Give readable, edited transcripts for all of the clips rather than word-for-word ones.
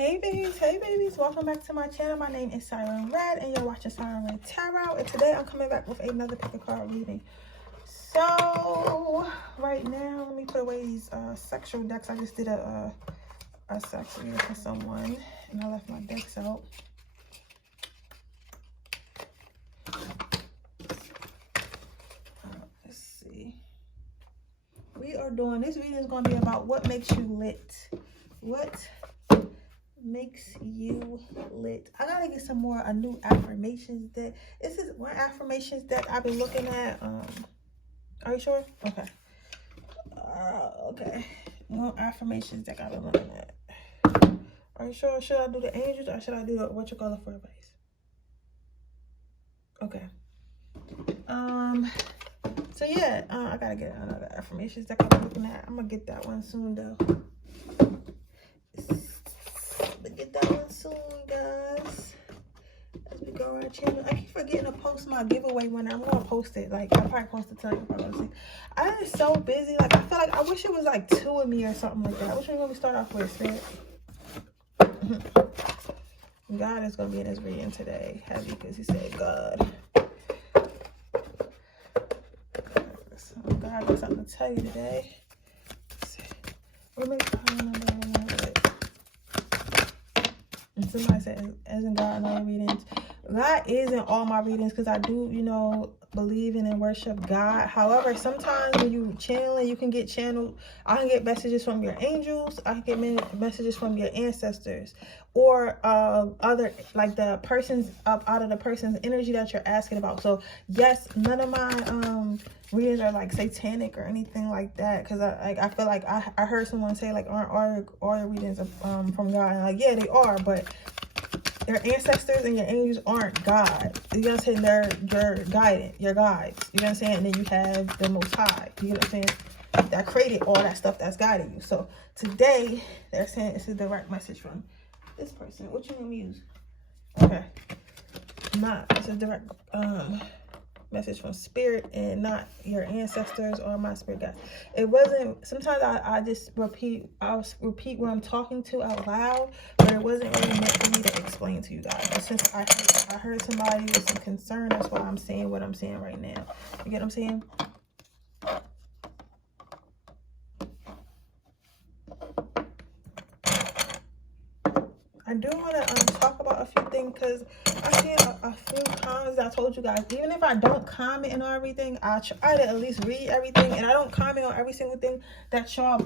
Hey babies, welcome back to my channel. My name is Siren Red and you're watching Siren Red Tarot, and today I'm coming back with another pick a card reading. So right now, let me put away these sexual decks. I just did a sex reading for someone and I left my decks out. Let's see. We are doing, this reading is going to be about what makes you lit. What makes you lit? I gotta get some more new affirmations. That this is one affirmations that I've been looking at. Are you sure? Okay. Okay. More affirmations that I've been looking at. Are you sure? Should I do the angels or should I do the what you call it for advice? Okay. So yeah, I gotta get another affirmations that I've been looking at. I'm gonna get that one soon though. Get that one soon, guys. As we go on our channel, I keep forgetting to post my giveaway when I'm gonna post it. Like I'll probably post it tonight if I go to sleep. I am so busy. Like I feel like I wish it was like 2 of me or something like that. I wish we were gonna start off with Spirit. God is gonna be in his reading today, heavy, because he said God. So God has something to tell you today. Somebody said, as in God in all readings. God is in all my readings because I do, you know, believe in and worship God. However, sometimes when you channeling, you can get channeled. I can get messages from your angels. I can get messages from your ancestors or other, like the person's up out of the person's energy that you're asking about. So yes, none of my readings are like satanic or anything like that, because I feel like I heard someone say like aren't all your readings from God, and like yeah they are, but your ancestors and your angels aren't God. You know what I'm saying? They're your guides. You know what I'm saying? And then you have the Most High. You know what I'm saying? That created all that stuff that's guiding you. So today they're saying it's a direct message from this person. What you gonna use? Okay, it's a direct message from Spirit and not your ancestors or my spirit guides. It wasn't, sometimes I just I'll repeat what I'm talking to out loud, but it wasn't really meant for me to explain to you guys. But since I heard somebody with some concern, that's why I'm saying what I'm saying right now. You get what I'm saying? I do want to talk about a few things because I see a few comments that I told you guys. Even if I don't comment on everything, I try to at least read everything, and I don't comment on every single thing that y'all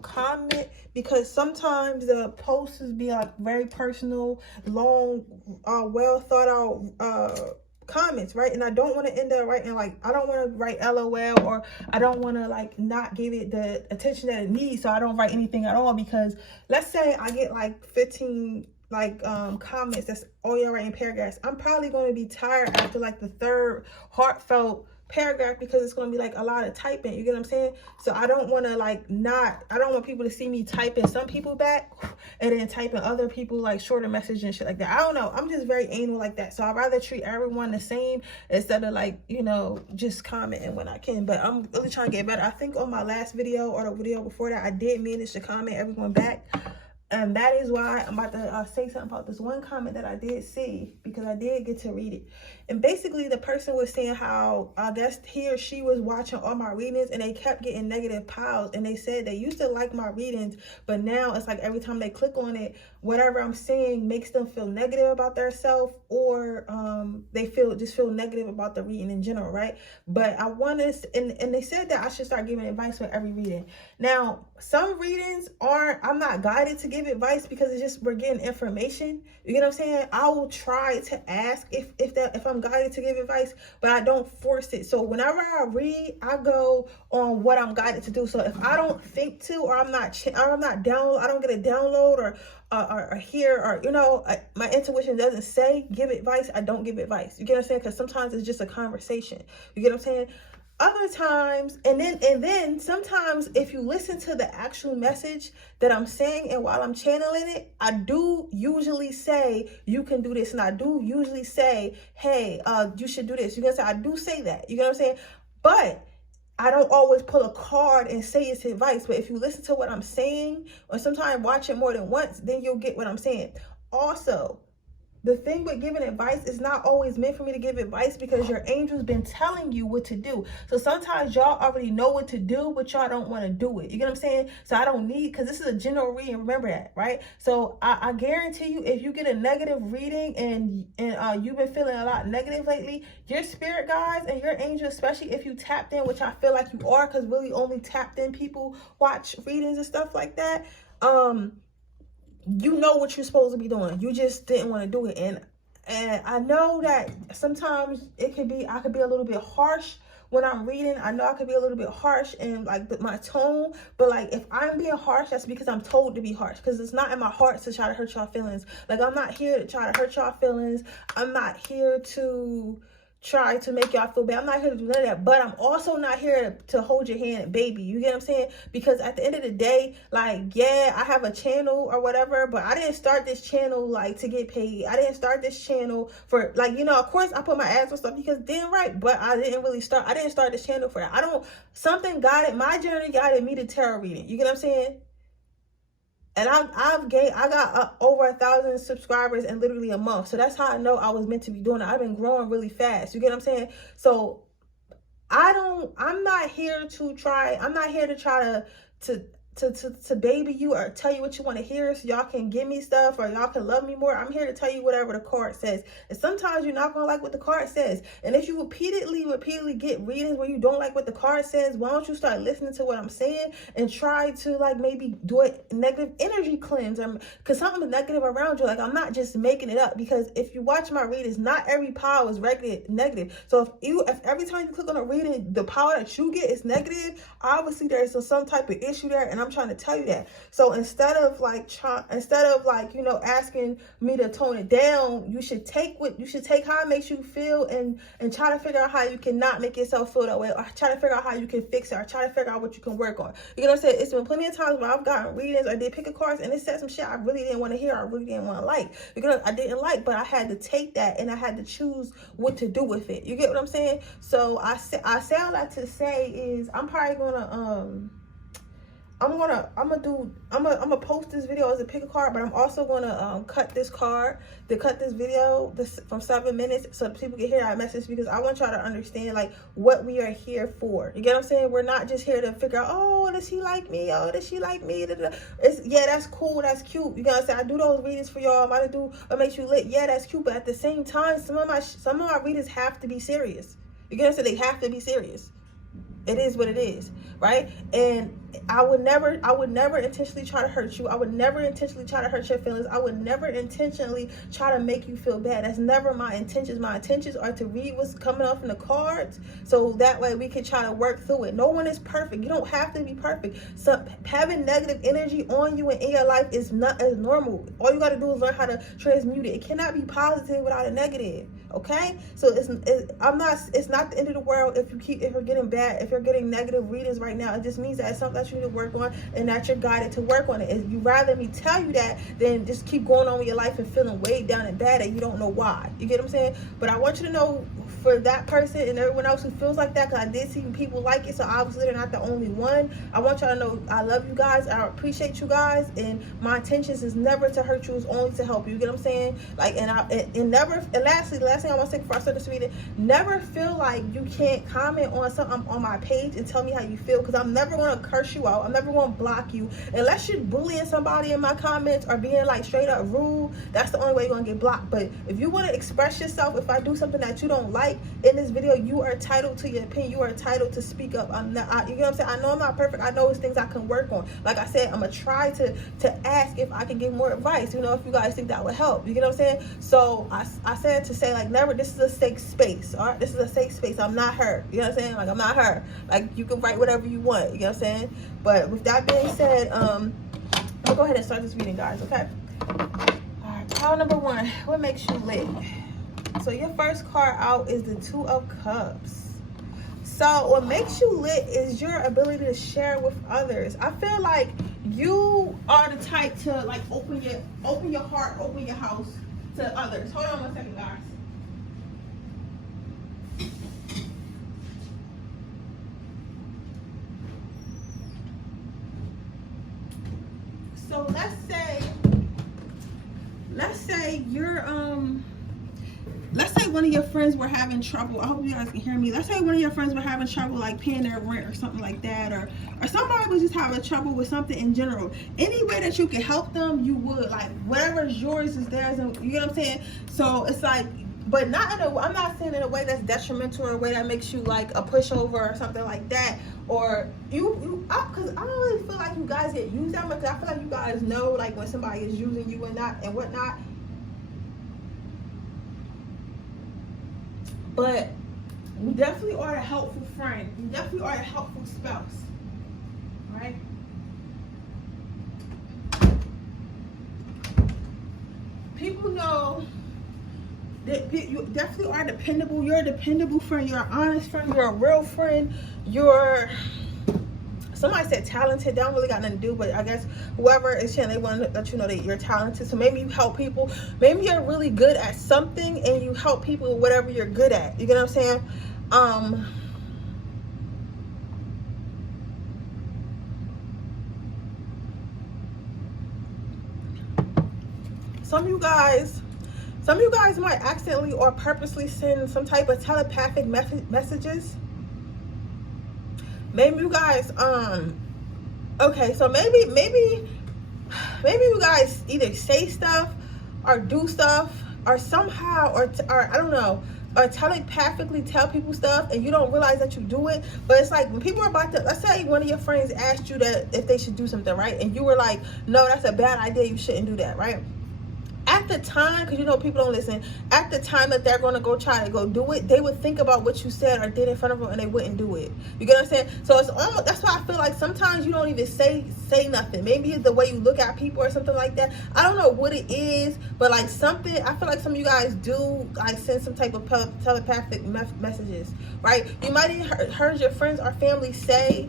comment, because sometimes the posts be like very personal, long, well thought out comments, right? And I don't want to end up writing like, I don't want to write LOL, or I don't want to like not give it the attention that it needs, so I don't write anything at all. Because let's say I get like 15 like comments that's all y'all writing paragraphs, I'm probably going to be tired after like the third heartfelt paragraph, because it's going to be like a lot of typing. You get what I'm saying? So I don't want to like I don't want people to see me typing some people back and then typing other people like shorter messages and shit like that. I don't know, I'm just very anal like that. So I'd rather treat everyone the same instead of like, you know, just commenting when I can. But I'm really trying to get better. I think on my last video or the video before that, I did manage to comment everyone back. And that is why I'm about to say something about this one comment that I did see, because I did get to read it. And basically the person was saying how I guess he or she was watching all my readings and they kept getting negative piles, and they said they used to like my readings, but now it's like every time they click on it, whatever I'm saying makes them feel negative about themselves, or they just feel negative about the reading in general, right? But I want to, and they said that I should start giving advice for every reading. Now some readings I'm not guided to give advice, because it's just, we're getting information. You get what I'm saying? I will try to ask if I'm guided to give advice, but I don't force it. So whenever I read, I go on what I'm guided to do. So if I don't think to, or I don't get a download or hear, or you know, my intuition doesn't say give advice, I don't give advice. You get what I'm saying? Because sometimes it's just a conversation. You get what I'm saying? Other times, and then sometimes if you listen to the actual message that I'm saying, and while I'm channeling it, I do usually say you can do this, and I do usually say, hey, you should do this. You gotta say, I do say that. You know what I'm saying? But I don't always pull a card and say it's advice, but if you listen to what I'm saying, or sometimes watch it more than once, then you'll get what I'm saying. Also, the thing with giving advice is not always meant for me to give advice, because your angel's been telling you what to do. So sometimes y'all already know what to do, but y'all don't want to do it. You get what I'm saying? So I don't need, because this is a general reading, remember that, right? So I guarantee you, if you get a negative reading and you've been feeling a lot negative lately, your spirit guides and your angel, especially if you tapped in, which I feel like you are, because really only tapped in people watch readings and stuff like that. You know what you're supposed to be doing. You just didn't want to do it. And I know that sometimes I could be a little bit harsh when I'm reading. I know I could be a little bit harsh in like my tone, but like if I'm being harsh, that's because I'm told to be harsh, because it's not in my heart to try to hurt y'all feelings. Like, I'm not here to try to hurt y'all feelings. I'm not here to try to make y'all feel bad. I'm not here to do none of that, but I'm also not here to hold your hand, baby. You get what I'm saying? Because at the end of the day, like, yeah, I have a channel or whatever, but I didn't start this channel like to get paid. I didn't start this channel for, like, you know, of course I put my ads on stuff because damn right, but I didn't start this channel for that. Something guided my journey, guided me to tarot reading. You get what I'm saying? And I got over 1,000 subscribers in literally a month. So that's how I know I was meant to be doing it. I've been growing really fast. You get what I'm saying? So I'm not here to try to baby you or tell you what you want to hear so y'all can give me stuff or y'all can love me more. I'm here to tell you whatever the card says. And sometimes you're not going to like what the card says. And if you repeatedly get readings where you don't like what the card says, why don't you start listening to what I'm saying and try to like maybe do a negative energy cleanse, because something negative around you. Like, I'm not just making it up, because if you watch my readings, not every power is negative. So if every time you click on a reading, the power that you get is negative, obviously there's some type of issue there, and I'm trying to tell you that. So instead of you know, asking me to tone it down, you should take how it makes you feel and try to figure out how you can not make yourself feel that way, or try to figure out how you can fix it, or try to figure out what you can work on. You know what I'm saying? It's been plenty of times where I've gotten readings or did pick a cards and it said some shit I really didn't want to hear, I really didn't want to like, because I didn't like, but I had to take that and I had to choose what to do with it. You get what I'm saying? So I say all that to say is I'm probably gonna I'm gonna post this video as a pick a card, but I'm also gonna cut this video from 7 minutes so people can hear our message, because I want y'all to understand like what we are here for. You get what I'm saying? We're not just here to figure out, oh, does he like me? Oh, does she like me? It's, yeah, that's cool, that's cute. You gotta say, I do those readings for y'all. I do what makes you lit. Yeah, that's cute, but at the same time, some of my readings have to be serious. You get what I'm saying? They have to be serious. It is what it is, right? And I would never intentionally try to hurt you. I would never intentionally try to hurt your feelings. I would never intentionally try to make you feel bad. That's never my intentions. My intentions are to read what's coming off in the cards, so that way we can try to work through it. No one is perfect. You don't have to be perfect. So having negative energy on you and in your life is not as normal. All you got to do is learn how to transmute it. It cannot be positive without a negative. Okay, so it's not the end of the world if you're getting negative readings right now. It just means that it's something that you need to work on and that you're guided to work on it. If you rather me tell you that than just keep going on with your life and feeling weighed down and bad and you don't know why. You get what I'm saying? But I want you to know, for that person and everyone else who feels like that, because I did see people like it, so obviously they're not the only one. I want y'all to know I love you guys, I appreciate you guys, and my intentions is never to hurt you, it's only to help you. You get what I'm saying? Like, and lastly, the last thing I want to say before I start this reading, never feel like you can't comment on something on my page and tell me how you feel, because I'm never going to curse you out. I'm never going to block you unless you're bullying somebody in my comments or being like straight up rude. That's the only way you're going to get blocked. But if you want to express yourself, if I do something that you don't like in this video, you are entitled to your opinion. You are entitled to speak up. You know what I'm saying? I know I'm not perfect. I know it's things I can work on. Like I said, I'm gonna try to ask if I can give more advice, you know, if you guys think that would help. You get what I'm saying? So I said to say, like, never, this is a safe space. All right, this is a safe space. I'm not her. You know what I'm saying? Like, I'm not her. Like, you can write whatever you want. You know what I'm saying? But with that being said, I'm gonna go ahead and start this reading, guys. Okay. All right. Pile number 1. What makes you lit? So your first card out is the 2 of Cups. So what makes you lit is your ability to share with others. I feel like you are the type to like open your heart, open your house to others. Hold on one second, guys. let's say you're let's say one of your friends were having trouble. I hope you guys can hear me. Let's say one of your friends were having trouble like paying their rent or something like that, or somebody was just having trouble with something in general. Any way that you can help them, you would. Like whatever's yours is theirs, and you know what I'm saying? So it's like, but not in a, I'm not saying in a way that's detrimental or a way that makes you like a pushover or something like that. Or because I don't really feel like you guys get used that much. I feel like you guys know like when somebody is using you and not and whatnot. But you definitely are a helpful friend. You definitely are a helpful spouse, right? People know that you definitely are dependable. You're a dependable friend. You're an honest friend. You're a real friend. You're, somebody said talented. That don't really got nothing to do, but I guess whoever is saying they want to let you know that you're talented. So maybe you help people. Maybe you're really good at something and you help people with whatever you're good at. You get what I'm saying? Some of you guys might accidentally or purposely send some type of telepathic messages. Maybe you guys, okay, so maybe you guys either say stuff or do stuff or somehow, or I don't know, or telepathically tell people stuff and you don't realize that you do it. But it's like when people are about to, let's say one of your friends asked you that if they should do something, right? And you were like, no, that's a bad idea, you shouldn't do that, right? At the time, because you know people don't listen, at the time that they're going to go try to go do it, they would think about what you said or did in front of them and they wouldn't do it. You get what I'm saying? So it's almost, that's why I feel like sometimes you don't even say nothing. Maybe it's the way you look at people or something like that. I don't know what it is, but like something, I feel like some of you guys do like send some type of telepathic messages, right? You might even heard your friends or family say,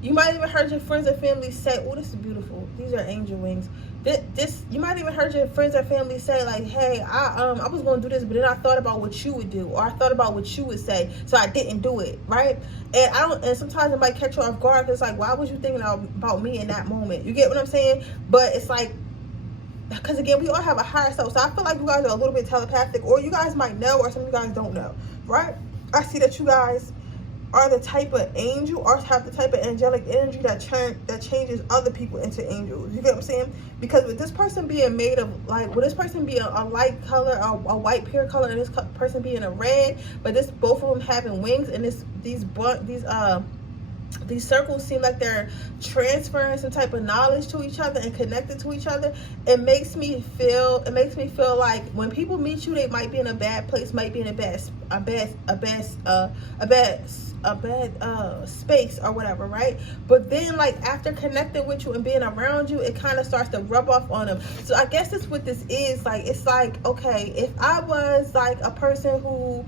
you might even heard your friends or family say, oh, this is beautiful. These are angel wings. This you might even heard your friends or family say like, hey, I was going to do this, but then I thought about what you would do, or I thought about what you would say, so I didn't do it, right? And sometimes it might catch you off guard because like, why was you thinking about me in that moment? You get what I'm saying? But it's like, because again, we all have a higher self, so I feel like you guys are a little bit telepathic, or you guys might know, or some of you guys don't know, right? I see that you guys are the type of angel or have the type of angelic energy that changes other people into angels. You get what I'm saying? Because with this person being made of like, with this person being a light color, a white pure color, and this person being a red, but this both of them having wings, and these circles seem like they're transferring some type of knowledge to each other and connected to each other. It makes me feel like when people meet you, they might be in a bad place, might be in a bad space or whatever, right? But then like after connecting with you and being around you, it kind of starts to rub off on them. So I guess that's what this is. Like, it's like, okay, if I was like a person who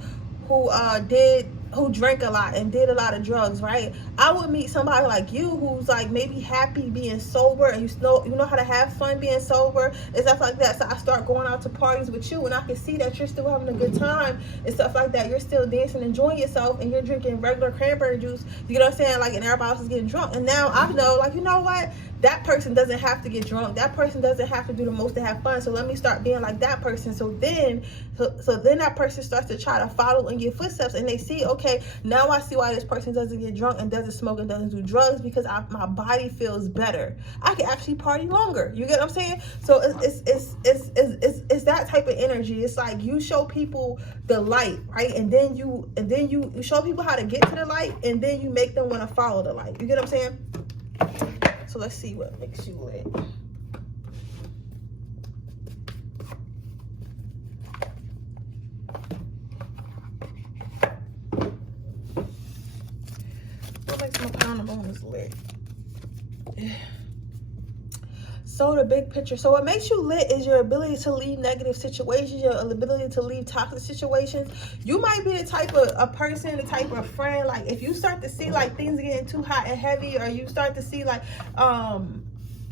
drank a lot and did a lot of drugs, right? I would meet somebody like you who's like maybe happy being sober, and you know how to have fun being sober and stuff like that. So I start going out to parties with you, and I can see that you're still having a good time and stuff like that. You're still dancing, enjoying yourself, and you're drinking regular cranberry juice. You know what I'm saying? Like, and everybody else is getting drunk. And now I know, like, you know what? That person doesn't have to get drunk. That person doesn't have to do the most to have fun. So let me start being like that person. So then that person starts to try to follow in your footsteps, and they see, okay, now I see why this person doesn't get drunk and doesn't smoke and doesn't do drugs, because my body feels better. I can actually party longer. You get what I'm saying? So it's that type of energy. It's like you show people the light, right? And then you show people how to get to the light, and then you make them want to follow the light. You get what I'm saying? So let's see what makes you lit. What makes my pound of bone is lit? So the big picture. So what makes you lit is your ability to leave negative situations, your ability to leave toxic situations. You might be the type of a person, the type of friend, like if you start to see like things are getting too hot and heavy, or you start to see like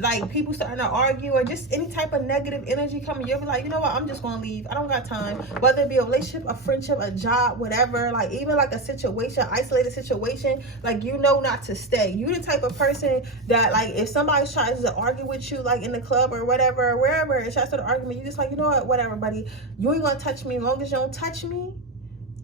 like people starting to argue or just any type of negative energy coming, you'll be like, you know what, I'm just gonna leave. I don't got time. Whether it be a relationship, a friendship, a job, whatever, like even like a situation, isolated situation, like you know not to stay. You the type of person that like if somebody tries to argue with you like in the club or whatever, wherever, it tries to the argument, you just like, you know what, whatever, buddy. You ain't gonna touch me. As long as you don't touch me,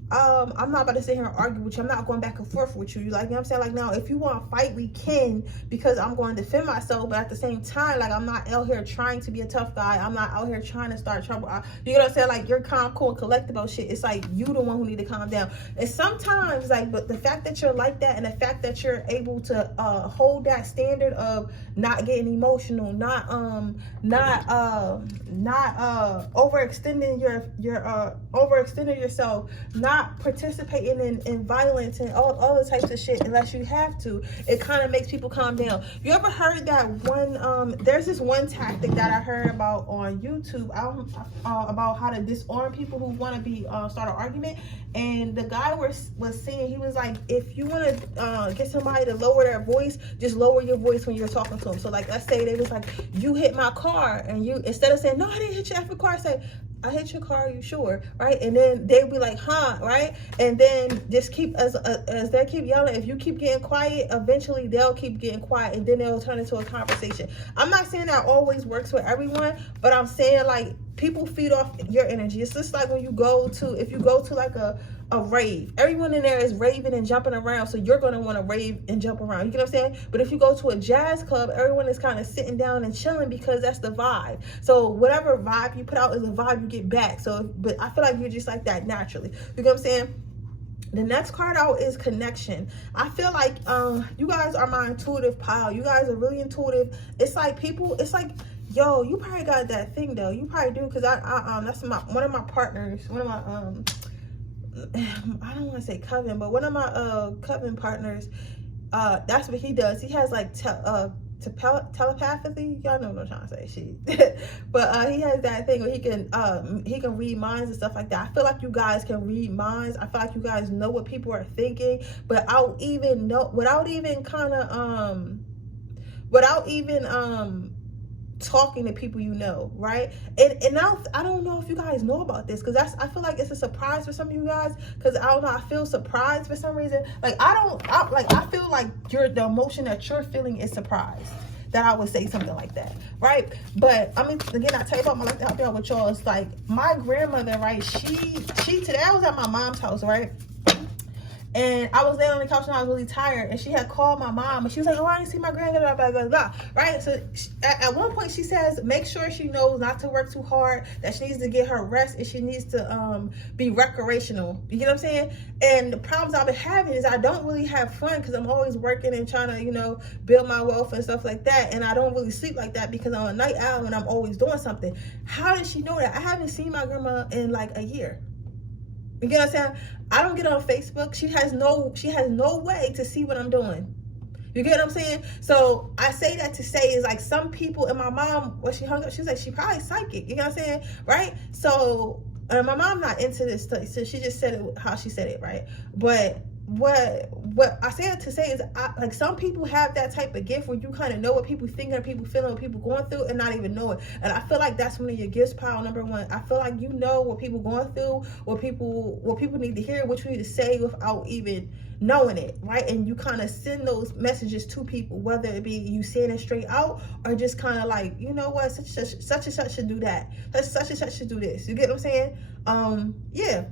I'm not about to sit here and argue with you. I'm not going back and forth with you. You like, you know what I'm saying? Like, now, if you want to fight, we can, because I'm going to defend myself. But at the same time, like, I'm not out here trying to be a tough guy. I'm not out here trying to start trouble. You know what I'm saying? Like, you're calm, cool, and collected about shit. It's like you the one who need to calm down. And sometimes, like, but the fact that you're like that, and the fact that you're able to hold that standard of not getting emotional, not overextending overextending yourself, not participating in violence and all the types of shit unless you have to, it kind of makes people calm down. You ever heard that one there's this one tactic that I heard about on YouTube about how to disarm people who want to be start an argument, and the guy was saying, he was like, if you want to get somebody to lower their voice, just lower your voice when you're talking to them. So like, let's say they was like, you hit my car, and you, instead of saying, no, I didn't hit your effing car, say, I hit your car, you sure? Right? And then they'd be like, huh? Right? And then just keep, as they keep yelling, if you keep getting quiet, eventually they'll keep getting quiet, and then they'll turn into a conversation. I'm not saying that always works for everyone, but I'm saying like people feed off your energy. It's just like when you go to, if you go to like a rave, everyone in there is raving and jumping around, so you're going to want to rave and jump around. You get what I'm saying? But if you go to a jazz club, everyone is kind of sitting down and chilling because that's the vibe. So whatever vibe you put out is a vibe you get back. So, but I feel like you're just like that naturally. You get what I'm saying? The next card out is connection. I feel like you guys are my intuitive pile. You guys are really intuitive. It's like people, it's like, yo, you probably got that thing though. You probably do, because that's one of my partners, one of my I don't want to say coven, but one of my coven partners, that's what he does. He has like telepathy. Y'all know what I'm trying to say. But he has that thing where he can read minds and stuff like that. I feel like you guys can read minds. I feel like you guys know what people are thinking, but without even talking to people, you know, right? And now I don't know if you guys know about this, because I feel like it's a surprise for some of you guys, because I don't know, I feel surprised for some reason. Like I feel like the emotion that you're feeling is surprise that I would say something like that, right? But I mean, again, I tell you about my life to help you out with y'all. It's like my grandmother, right? She today I was at my mom's house, right? And I was laying on the couch and I was really tired. And she had called my mom. And she was like, oh, I didn't see my granddaughter, blah, blah, blah. Right? So at one point she says, make sure she knows not to work too hard, that she needs to get her rest, and she needs to be recreational. You get what I'm saying? And the problems I've been having is I don't really have fun, because I'm always working and trying to, you know, build my wealth and stuff like that. And I don't really sleep like that because I'm a night owl and I'm always doing something. How did she know that? I haven't seen my grandma in like a year. You get what I'm saying? I don't get on Facebook. She has no way to see what I'm doing. You get what I'm saying? So I say that to say is like some people, and my mom, when she hung up, she was like, she probably psychic. You know what I'm saying? Right? So my mom not into this stuff, so she just said it how she said it, right? But what I say it to say is, like some people have that type of gift where you kind of know what people think and people feeling, what people going through, and not even know it. And I feel like that's one of your gifts, pile number one. I feel like you know what people going through, what people need to hear, what you need to say without even knowing it, right? And you kind of send those messages to people, whether it be you saying it straight out or just kind of like, you know what, such and such should do that, such and such should do this. You get what I'm saying? Yeah.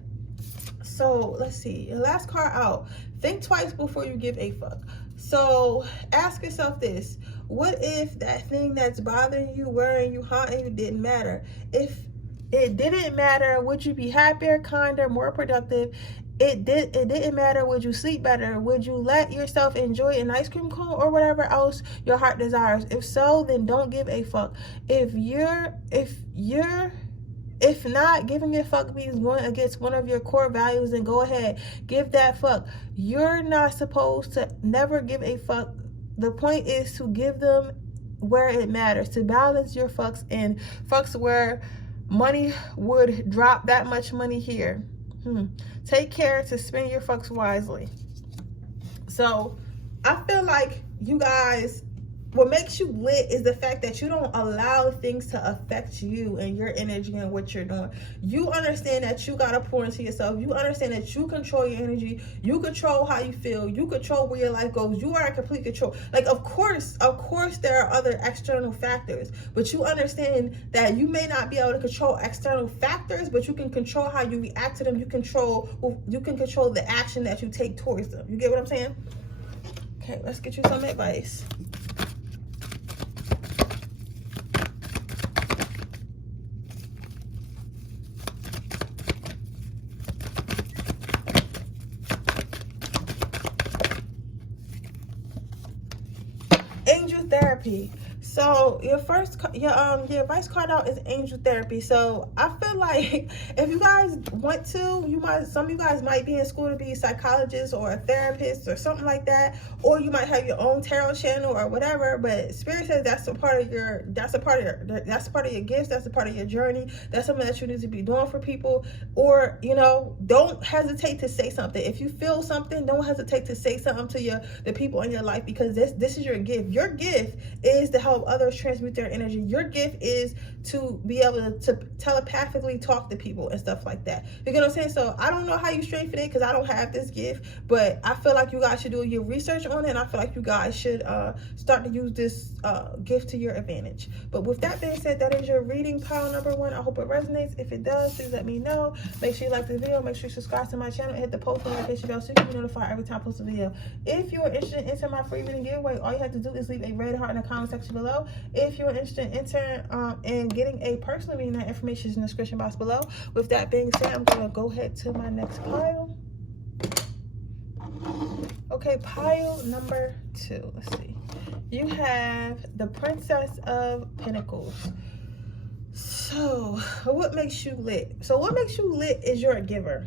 So let's see, the last card out. Think twice before you give a fuck. So ask yourself this: what if that thing that's bothering you, worrying you, haunting you didn't matter? If it didn't matter, would you be happier, kinder, more productive? It didn't matter, would you sleep better? Would you let yourself enjoy an ice cream cone or whatever else your heart desires? If so, then don't give a fuck. If not, giving a fuck means going against one of your core values, then go ahead, give that fuck. You're not supposed to never give a fuck. The point is to give them where it matters, to balance your fucks in. Fucks where money would drop that much money here. Take care to spend your fucks wisely. So I feel like you guys what makes you lit is the fact that you don't allow things to affect you and your energy and what you're doing. You understand that you gotta pour into yourself. You understand that you control your energy. You control how you feel. You control where your life goes. You are in complete control. Like, of course, there are other external factors, but you understand that you may not be able to control external factors, but you can control how you react to them. You can control the action that you take towards them. You get what I'm saying? Okay, let's get you some advice. Angel therapy. So your advice card out is angel therapy. So I feel like if you guys want to, some of you guys might be in school to be a psychologist or a therapist or something like that, or you might have your own tarot channel or whatever. But Spirit says that's a part of your gifts, that's a part of your journey. That's something that you need to be doing for people. Or, you know, don't hesitate to say something. If you feel something, don't hesitate to say something to the people in your life, because this is your gift. Your gift is to help others transmute their energy. Your gift is to be able to telepathically talk to people and stuff like that. You get what I'm saying? So I don't know how you strengthen it, because I don't have this gift, but I feel like you guys should do your research on it, and I feel like you guys should start to use this gift to your advantage. But with that being said, that is your reading pile number 1. I hope it resonates. If it does, please let me know. Make sure you like the video. Make sure you subscribe to my channel and hit the post notification bell so you can be notified every time I post a video. If you are interested in entering my free reading giveaway, all you have to do is leave a red heart in the comment section below. If you're interested in entering and getting a personal reading, that information is in the description box below. With that being said, I'm going to go ahead to my next pile. Okay, pile number 2. Let's see. You have the Princess of Pentacles. So, what makes you lit? So, what makes you lit is you're a giver.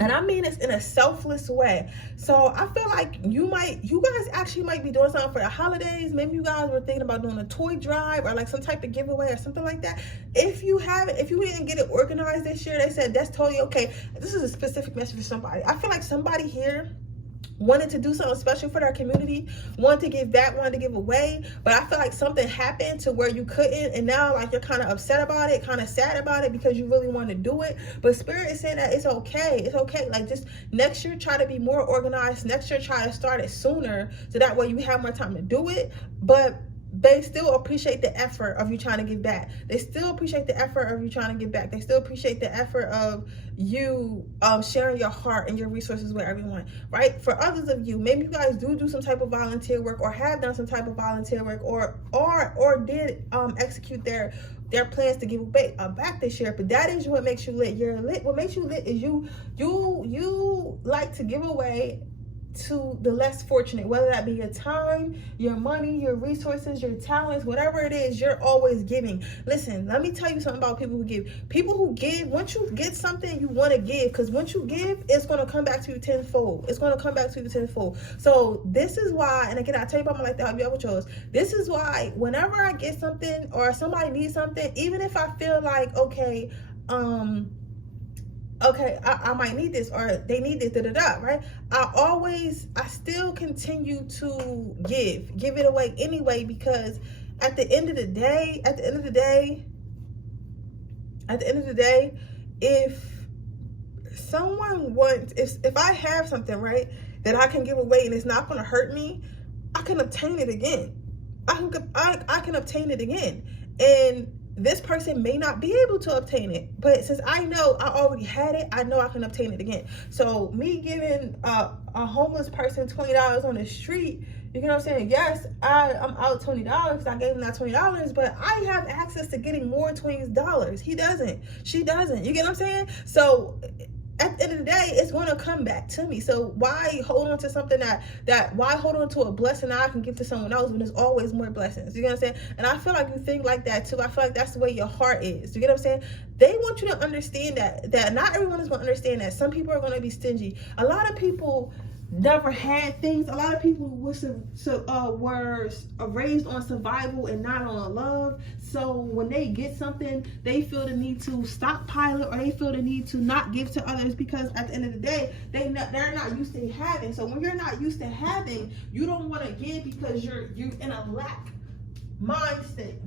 And I mean this in a selfless way. So I feel like you guys actually might be doing something for the holidays. Maybe you guys were thinking about doing a toy drive or like some type of giveaway or something like that. If you didn't get it organized this year, they said that's totally okay. This is a specific message for somebody. I feel like somebody here wanted to do something special for their community, wanted to give back, wanted to give away, but I feel like something happened to where you couldn't, and now like you're kind of upset about it, kind of sad about it, because you really want to do it. But Spirit is saying that it's okay. It's okay. Like, just next year try to be more organized. Next year try to start it sooner, so that way you have more time to do it. But they still appreciate the effort of you trying to give back. They still appreciate the effort of you trying to give back. They still appreciate the effort of you sharing your heart and your resources with everyone, right? For others of you, maybe you guys do some type of volunteer work, or have done some type of volunteer work, or did execute their plans to give back this year. But that is what makes you lit. You're lit. What makes you lit is you like to give away to the less fortunate, whether that be your time, your money, your resources, your talents, whatever it is, you're always giving. Listen, let me tell you something about people who give. People who give, once you get something, you want to give, because once you give, it's going to come back to you tenfold. It's going to come back to you tenfold. So this is why, and again, I tell you about my life to help you out with yours. This is why whenever I get something or somebody needs something, even if I feel like, okay, I might need this, or they need this, right? I still continue to give it away anyway, because at the end of the day, if someone wants, if I have something, right, that I can give away and it's not going to hurt me, I can obtain it again. I can obtain it again. And this person may not be able to obtain it, but since I know I already had it, I know I can obtain it again. So me giving a homeless person $20 on the street, you know what I'm saying? Yes, I'm out $20 because I gave him that $20, but I have access to getting more $20. He doesn't. She doesn't. You get what I'm saying? So at the end of the day, it's going to come back to me. So why hold on to something why hold on to a blessing that I can give to someone else when there's always more blessings? You know what I'm saying? And I feel like you think like that too. I feel like that's the way your heart is. You get what I'm saying? They want you to understand that not everyone is going to understand that. Some people are going to be stingy. A lot of people never had things. A lot of people were raised on survival and not on love. So when they get something, they feel the need to stockpile it, or they feel the need to not give to others, because at the end of the day, they're not used to having. So when you're not used to having, you don't want to give because you're in a lack mindset,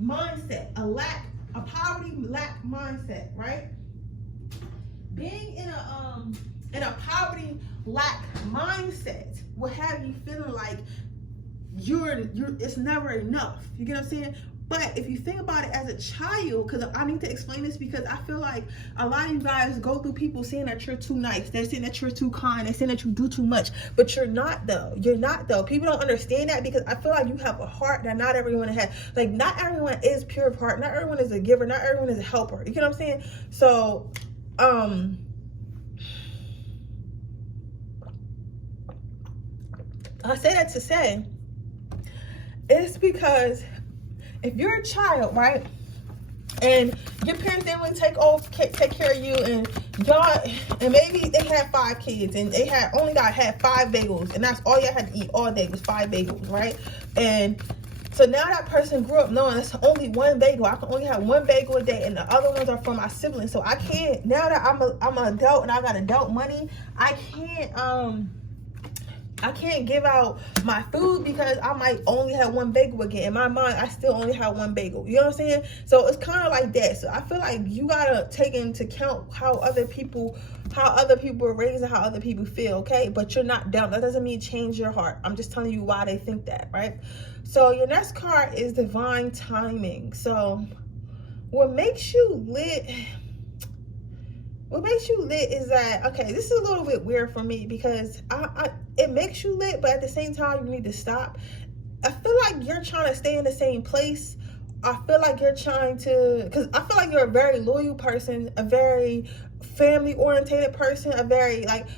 a poverty lack mindset, right? Being in a poverty lack mindset will have you feeling like you're it's never enough. You get what I'm saying? But if you think about it as a child, because I need to explain this, because I feel like a lot of you guys go through people saying that you're too nice, they're saying that you're too kind, they're saying that you do too much, but you're not though. You're not though. People don't understand that, because I feel like you have a heart that not everyone has. Like, not everyone is pure of heart, not everyone is a giver, not everyone is a helper. You get what I'm saying? So I say that to say, it's because if you're a child, right, and your parents didn't really take care of you, and maybe they had 5 kids, and they had 5 bagels, and that's all y'all had to eat all day was 5 bagels, right? And so now that person grew up knowing it's only 1 bagel. I can only have 1 bagel a day, and the other ones are for my siblings. So I can't, now that I'm an adult and I got adult money, I can't give out my food because I might only have 1 bagel again. In my mind, I still only have 1 bagel. You know what I'm saying? So it's kind of like that. So I feel like you gotta take into account how other people are raised and how other people feel, okay? But you're not dumb. That doesn't mean change your heart. I'm just telling you why they think that, right? So your next card is divine timing. So what makes you lit is that, okay, this is a little bit weird for me, because it makes you lit, but at the same time, you need to stop. I feel like you're trying to stay in the same place. I feel like you're trying to, because I feel like you're a very loyal person, a very family-orientated person,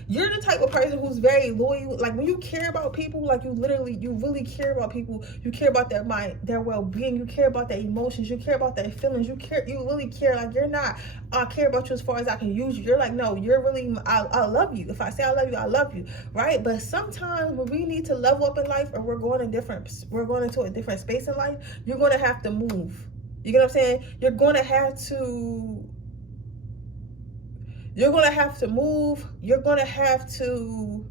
you're the type of person who's very loyal. Like, when you care about people, like, you really care about people. You care about their mind, their well-being. You care about their emotions. You care about their feelings. You really care. Like, you're not, I care about you as far as I can use you. You're like, no, you're really, I love you. If I say I love you, right? But sometimes when we need to level up in life, or we're going into a different space in life, you're going to have to move. You get what I'm saying? You're going to have to move. You're going to have to move. You're going to have to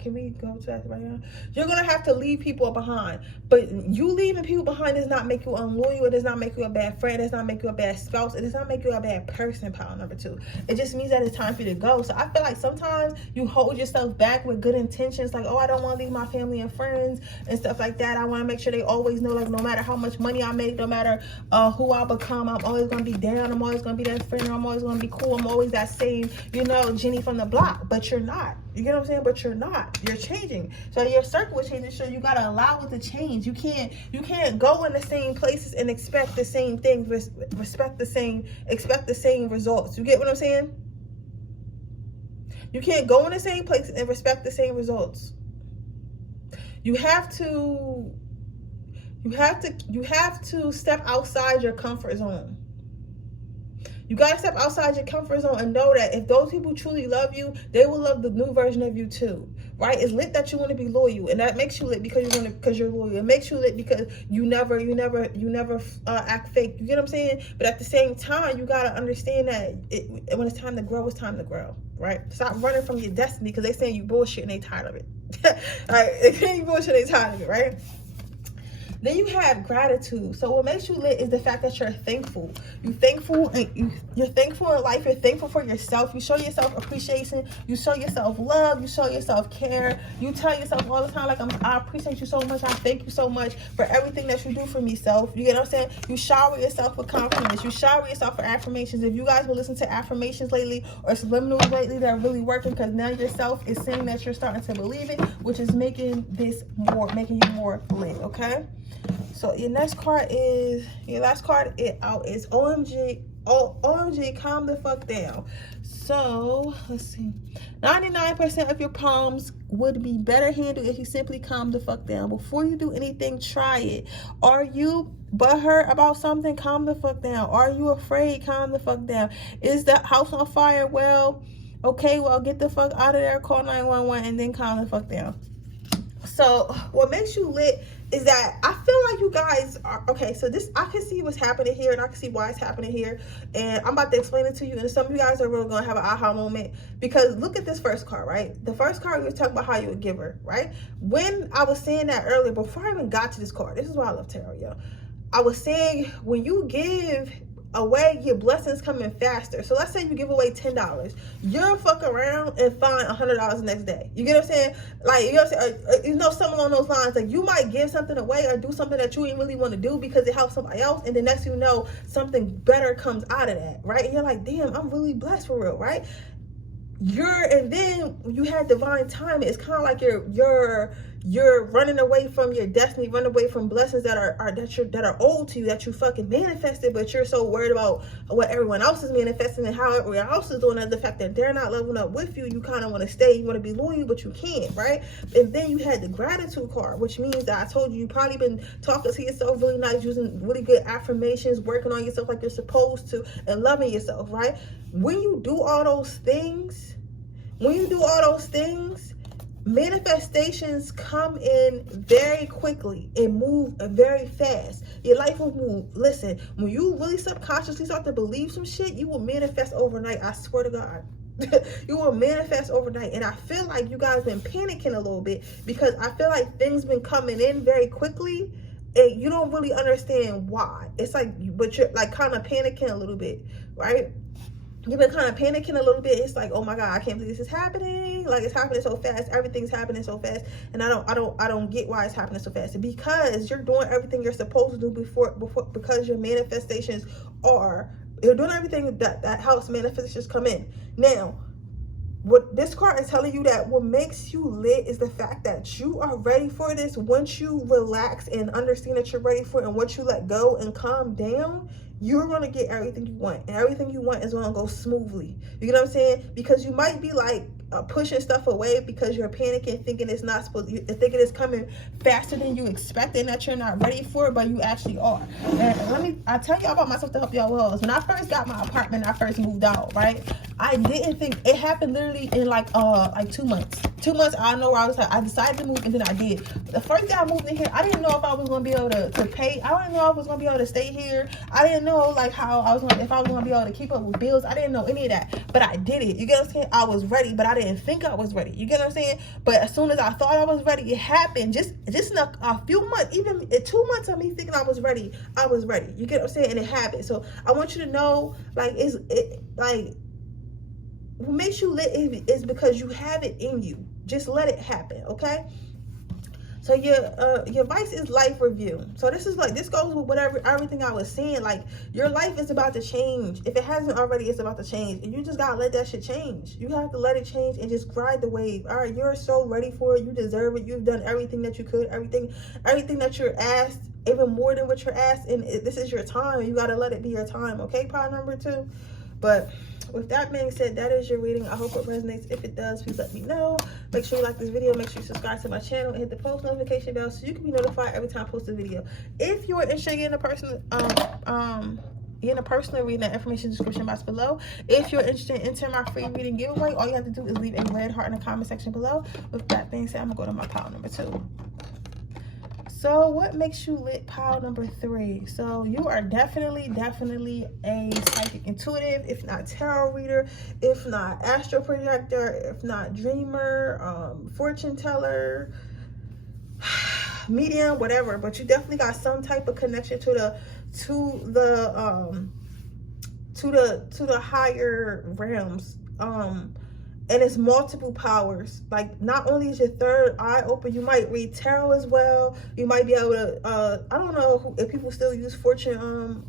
can we go to that right now? You're going to have to leave people behind. But you leaving people behind does not make you unloyal. It does not make you a bad friend. It does not make you a bad spouse. It does not make you a bad person, pile number 2. It just means that it's time for you to go. So I feel like sometimes you hold yourself back with good intentions. Like, oh, I don't want to leave my family and friends and stuff like that. I want to make sure they always know, like, no matter how much money I make, no matter who I become, I'm always going to be down. I'm always going to be that friend. I'm always going to be cool. I'm always that same, Jenny from the block. But you're not. You get what I'm saying? But you're not. You're changing. So your circle is changing. So you gotta allow it to change. You can't go in the same places and expect the same things. Expect the same results. You get what I'm saying? You can't go in the same places and respect the same results. You have to step outside your comfort zone. You gotta step outside your comfort zone and know that if those people truly love you, they will love the new version of you too, right? It's lit that you want to be loyal, and that makes you lit because you're loyal. It makes you lit because you never act fake. You get what I'm saying? But at the same time, you gotta understand that when it's time to grow, it's time to grow, right? Stop running from your destiny because they saying you bullshit and they tired of it. All right, they saying you bullshit, they tired of it, right? Then you have gratitude. So what makes you lit is the fact that you're thankful. You're thankful and you're thankful in life. You're thankful for yourself. You show yourself appreciation. You show yourself love. You show yourself care. You tell yourself all the time, like, I appreciate you so much. I thank you so much for everything that you do for me, self. You get what I'm saying? You shower yourself with confidence. You shower yourself with affirmations. If you guys will listen to affirmations lately or subliminals lately, they're really working because now yourself is saying that you're starting to believe it, which is making you more lit, okay? So your last card is OMG, calm the fuck down. So let's see. 99% of your problems would be better handled if you simply calm the fuck down. Before you do anything, try it. Are you butthurt about something? Calm the fuck down. Are you afraid? Calm the fuck down. Is the house on fire? Well, okay, well, get the fuck out of there, call 911, and then calm the fuck down. So what makes you lit is that I feel like you guys are okay. So this, I can see what's happening here, and I can see why it's happening here, and I'm about to explain it to you. And some of you guys are really gonna have an aha moment, because look at this first card, right? The first card, we were talking about how you're a giver, right? When I was saying that earlier, before I even got to this card, this is why I love tarot, yo. I was saying when you give away, your blessings come in faster. So let's say you give away $10, you'll fuck around and find $100 the next day. You get what I'm saying? Like, you know what I'm saying? You know, something along those lines. Like, you might give something away or do something that you didn't really want to do because it helps somebody else, and the next thing you know, something better comes out of that, right? And you're like, damn, I'm really blessed for real, right? And then you had divine timing. It's kind of like you're running away from your destiny, running away from blessings that are owed to you, that you fucking manifested, but you're so worried about what everyone else is manifesting and how everyone else is doing, and the fact that they're not leveling up with you. You kind of want to stay, you want to be loyal, but you can't, right? And then you had the gratitude card, which means that I told you, you've probably been talking to yourself really nice, using really good affirmations, working on yourself like you're supposed to, and loving yourself, right? When you do all those things, manifestations come in very quickly and move very fast. Your life will move. Listen, when you really subconsciously start to believe some shit, you will manifest overnight. I swear to God. You will manifest overnight. And I feel like you guys been panicking a little bit, because I feel like things been coming in very quickly and you don't really understand why. It's like, but you're like kind of panicking a little bit, right? You've been kind of panicking a little bit. It's like, oh my God, I can't believe this is happening. Like, it's happening so fast. Everything's happening so fast, and I don't get why it's happening so fast. Because you're doing everything you're supposed to do before because your manifestations you're doing everything that helps manifestations come in. Now, what this card is telling you, that what makes you lit is the fact that you are ready for this. Once you relax and understand that you're ready for it, and once you let go and calm down, you're going to get everything you want, and everything you want is going to go smoothly. You get what I'm saying? Because you might be like pushing stuff away because you're panicking, thinking it's not supposed, thinking it's coming faster than you expect, and that you're not ready for it, but you actually are. And I tell y'all about myself to help y'all well. When I first got my apartment, I first moved out, right? I didn't think it happened literally in like 2 months. 2 months, I don't know where I was at. I decided to move, and then I did. The first day I moved in here, I didn't know if I was going to be able to pay. I didn't know if I was going to be able to stay here. I didn't know like if I was going to be able to keep up with bills. I didn't know any of that, but I did it. You get what I'm saying? I was ready, but I didn't think I was ready. You get what I'm saying? But as soon as I thought I was ready, it happened. Just in a few months, even 2 months of me thinking I was ready, I was ready. You get what I'm saying? And it happened. So I want you to know, like, what makes you lit is because you have it in you. Just let it happen, okay? So your vice is life review. So this goes with everything I was saying. Like, your life is about to change. If it hasn't already, it's about to change. And you just gotta let that shit change. You have to let it change and just ride the wave. All right, you're so ready for it. You deserve it. You've done everything that you could. Everything that you're asked, even more than what you're asked. And this is your time. You gotta let it be your time, okay? Pile number 2. But with that being said, that is your reading. I hope it resonates. If it does, please let me know. Make sure you like this video. Make sure you subscribe to my channel and hit the post notification bell so you can be notified every time I post a video. If you're interested in a personal reading, that information description box below. If you're interested in entering my free reading giveaway, all you have to do is leave a red heart in the comment section below. With that being said, I'm gonna go to my pile number 2. So what makes you lit, pile number 3? So you are definitely a psychic intuitive, if not tarot reader, if not astral projector, if not dreamer, fortune teller, medium, whatever. But you definitely got some type of connection to the higher realms. and it's multiple powers. Like, not only is your third eye open, you might read tarot as well. You might be able to I don't know if people still use fortune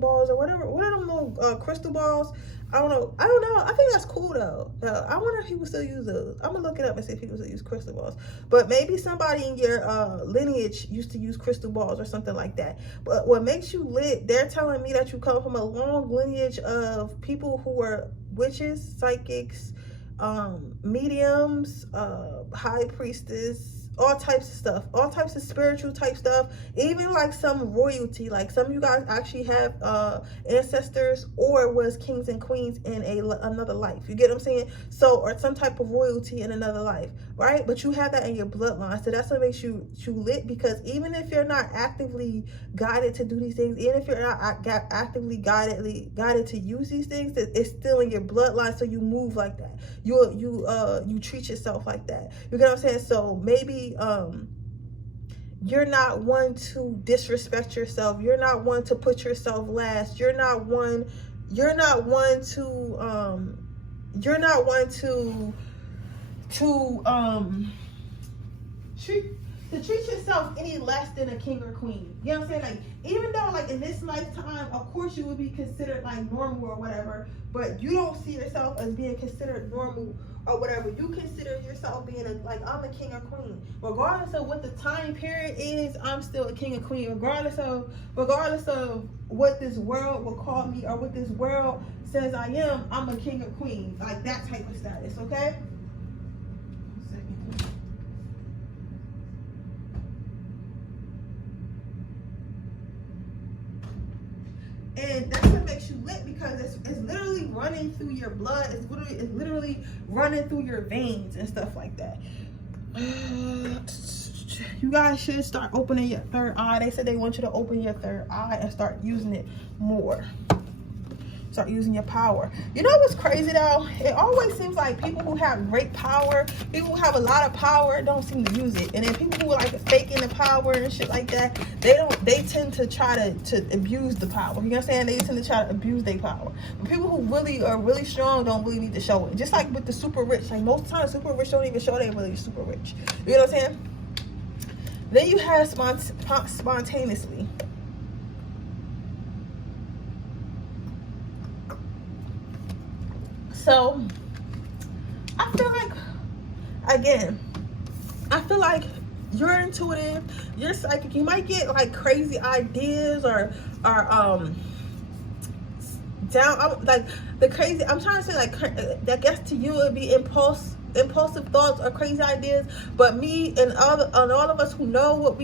balls or whatever. What are them little crystal balls? I don't know. I think that's cool though. I wonder if people still use those. I'm gonna look it up and see if people still use crystal balls. But maybe somebody in your lineage used to use crystal balls or something like that. But what makes you lit, they're telling me that you come from a long lineage of people who were witches, psychics, mediums, high priestess, all types of stuff, all types of spiritual type stuff, even like some royalty. Like, some of you guys actually have ancestors or was kings and queens in another life. You get what I'm saying? So, or some type of royalty in another life, right? But you have that in your bloodline. So that's what makes you lit, because even if you're not actively guided to do these things, even if you're not actively guided to use these things, it's still in your bloodline. So you move like that. You treat yourself like that. You get what I'm saying? So maybe you're not one to disrespect yourself. You're not one to put yourself last. You're not one to treat yourself any less than a king or queen. You know what I'm saying? Like, even though, like, in this lifetime, of course you would be considered like normal or whatever, but you don't see yourself as being considered normal or whatever. You consider yourself being like, I'm a king or queen. Regardless of what the time period is, I'm still a king or queen. Regardless of what this world will call me or what this world says I am, I'm a king or queen. Like, that type of status, okay? And that's what makes you lit, because it's literally running through your blood. It's literally running through your veins and stuff like that. You guys should start opening your third eye. They said they want you to open your third eye and start using it more. Start using your power. You know what's crazy though? It always seems like people who have great power, people who have a lot of power, don't seem to use it. And then people who are like faking the power and shit like that, they tend to try to abuse the power. You know what I'm saying? They tend to try to abuse their power. But people who really are really strong don't really need to show it. Just like with the super rich, like most times super rich don't even show they really super rich. You know what I'm saying? Then you have spontaneously. So I feel like, again, you're intuitive, you're psychic. You might get like crazy ideas or like the crazy, I'm trying to say, like, I guess to you it would be impulsive thoughts or crazy ideas. But me and all of us who know what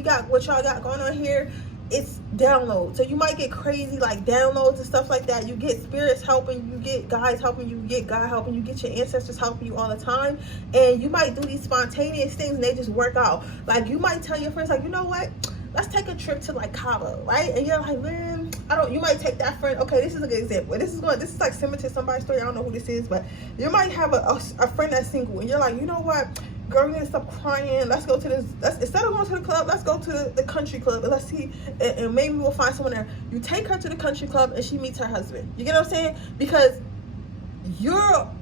y'all got going on here, it's downloads. So you might get crazy like downloads and stuff like that. You get spirits helping, you get guides helping you, get God helping you, get your ancestors helping you all the time. And you might do these spontaneous things and they just work out. Like, you might tell your friends, like, you know what, let's take a trip to like Cabo, right? And you're like, man, you might take that friend. Okay, this is a good example. This is like similar to somebody's story. I don't know who this is, but you might have a friend that's single and you're like, you know what, girl, you need to stop crying. Let's go to this. Instead of going to the club, let's go to the country club and let's see, and maybe we'll find someone there. You take her to the country club and she meets her husband. You get what I'm saying? Because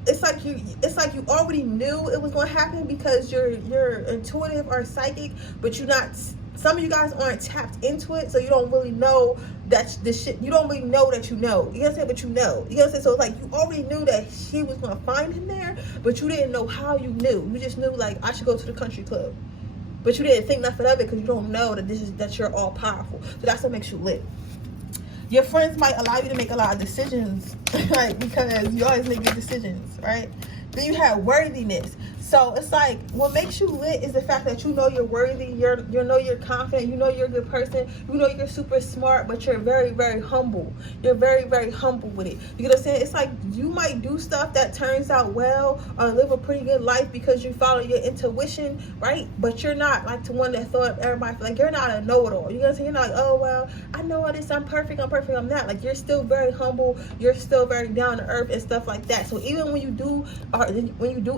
it's like you already knew it was going to happen, because you're intuitive or psychic, but you're not. Some of you guys aren't tapped into it, so you don't really know that this shit. You don't really know that you know. You know what I'm saying? But you know. You know what I'm saying? So it's like you already knew that she was gonna find him there, but you didn't know how you knew. You just knew, like, I should go to the country club, but you didn't think nothing of it because you don't know that you're all powerful. So that's what makes you lit. Your friends might allow you to make a lot of decisions, right? Because you always make good decisions, right? Then you have worthiness. So it's like, what makes you lit is the fact that you know you're worthy, you know you're confident, you know you're a good person, you know you're super smart, but you're very, very humble. You're very, very humble with it. You know what I'm saying? It's like you might do stuff that turns out well or live a pretty good life because you follow your intuition, right? But you're not like the one that thought everybody, like, you're not a know-it-all. You know what I'm saying? You're not like, oh, well, I know all this, I'm perfect, I'm not. Like, you're still very humble, you're still very down to earth and stuff like that. So even when you do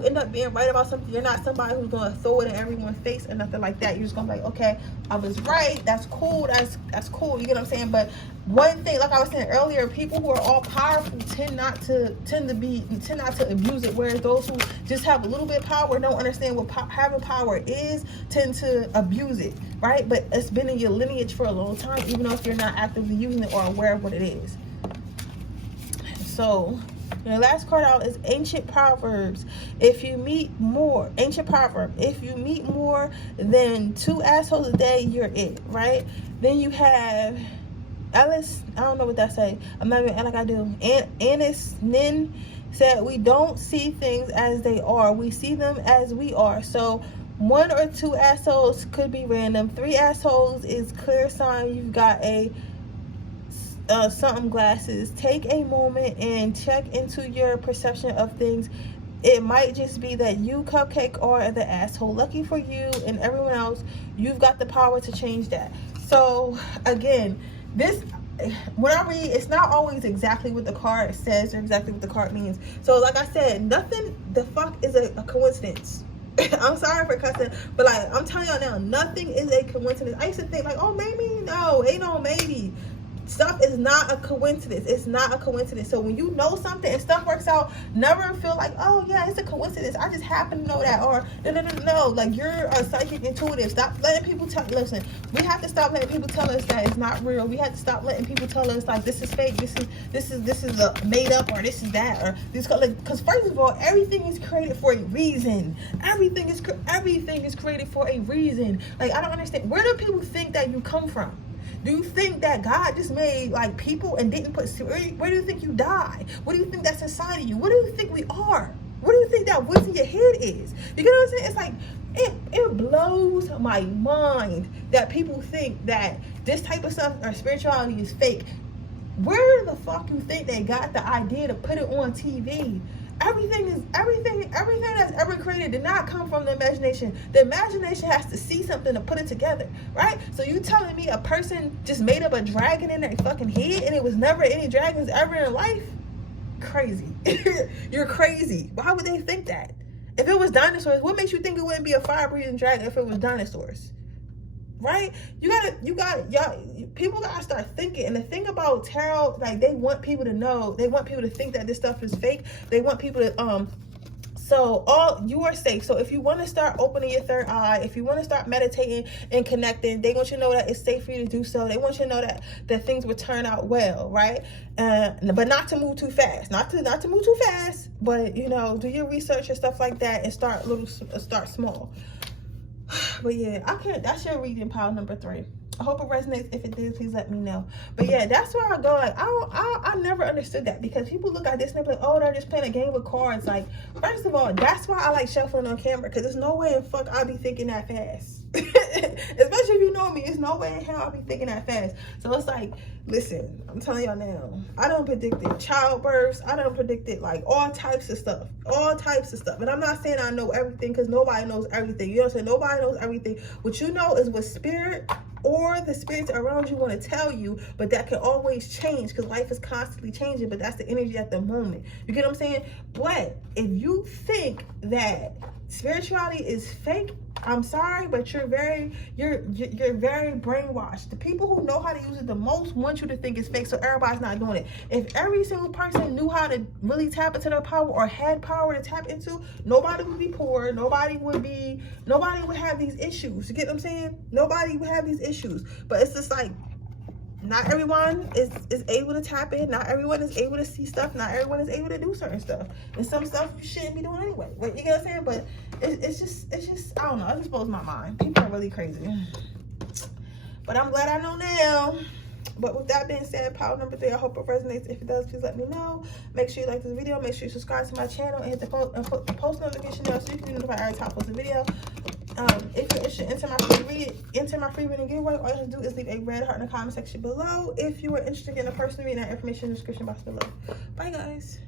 end up being right about about something, you're not somebody who's going to throw it in everyone's face or nothing like that. You're just going to be like, okay, I was right. That's cool. That's cool. You get what I'm saying? But one thing, like I was saying earlier, people who are all powerful tend not to abuse it, whereas those who just have a little bit of power, don't understand what having power is, tend to abuse it, right? But it's been in your lineage for a long time, even though if you're not actively using it or aware of what it is. So the last card out is Ancient Proverbs. Ancient Proverb, if you meet more than 2 assholes a day, you're it, right? Then you have Alice, I don't know what that say. I'm not even like I do. Annis Nin said, we don't see things as they are. We see them as we are. So 1 or 2 assholes could be random. 3 assholes is clear sign you've got a something glasses. Take a moment and check into your perception of things. It might just be that you, Cupcake, are the asshole. Lucky for you and everyone else, you've got the power to change that. So again, when I read, it's not always exactly what the card says or exactly what the card means. So like I said, nothing the fuck is a coincidence. I'm sorry for cussing, but like I'm telling y'all now, nothing is a coincidence. I used to think like, oh, maybe. No, ain't no maybe. Stuff is not a coincidence. It's not a coincidence. So when you know something and stuff works out, never feel like, oh yeah, it's a coincidence. I just happen to know that. Or no. Like, you're a psychic intuitive. Stop letting people listen. We have to stop letting people tell us that it's not real. We have to stop letting people tell us like this is fake. This is a made up, or this is that, or this. Because first of all, everything is created for a reason. Everything is created for a reason. Like, I don't understand. Where do people think that you come from? Do you think that God just made like people and didn't put, where do you think you die? What do you think that's inside of you? What do you think we are? What do you think that voice in your head is? You get what I'm saying? It's like, it blows my mind that people think that this type of stuff or spirituality is fake. Where the fuck you think they got the idea to put it on TV? Everything that's ever created did not come from the imagination. The imagination has to see something to put it together, right? So you telling me a person just made up a dragon in their fucking head and it was never any dragons ever in life? Crazy. You're crazy. Why would they think that? If it was dinosaurs, what makes you think it wouldn't be a fire-breathing dragon if it was dinosaurs? Right? People gotta start thinking. And the thing about tarot, like, they want people to know, they want people to think that this stuff is fake. They want people to so you are safe. So if you want to start opening your third eye, if you want to start meditating and connecting, they want you to know that it's safe for you to do so. They want you to know that things will turn out well, right? But not to move too fast. Not to move too fast, but you know, do your research and stuff like that and start small. But yeah, that's your reading pile number 3. I hope it resonates. If it did, please let me know. But yeah, that's where I go. Like, I never understood that, because people look at this and they're like, oh, they're just playing a game with cards. Like, first of all, that's why I like shuffling on camera, because there's no way in fuck I'll be thinking that fast. Especially if you know me, there's no way in hell I'll be thinking that fast. So it's like, listen, I'm telling y'all now, I done predicted childbirths. I done predicted like all types of stuff. And I'm not saying I know everything, because nobody knows everything. You know what I'm saying? Nobody knows everything. What you know is what spirit or the spirits around you want to tell you, but that can always change, because life is constantly changing, but that's the energy at the moment. You get what I'm saying? But if you think that spirituality is fake, I'm sorry, but you're very brainwashed. The people who know how to use it the most want you to think it's fake, so everybody's not doing it. If every single person knew how to really tap into their power, or had power to tap into, nobody would be poor. Nobody would have these issues. You get what I'm saying? Nobody would have these issues. But it's just like, not everyone is able to tap in. Not everyone is able to see stuff. Not everyone is able to do certain stuff. And some stuff you shouldn't be doing anyway. Like, you get what I'm saying? But it's just, I don't know. It just blows my mind. People are really crazy. But I'm glad I know now. But with that being said, pile number 3, I hope it resonates. If it does, please let me know. Make sure you like this video. Make sure you subscribe to my channel and hit the post notification bell so you can be notified every time I post a video. If you're interested in enter my free reading giveaway, all you have to do is leave a red heart in the comment section below. If you are interested in a personal reading, that information in the description box below. Bye, guys.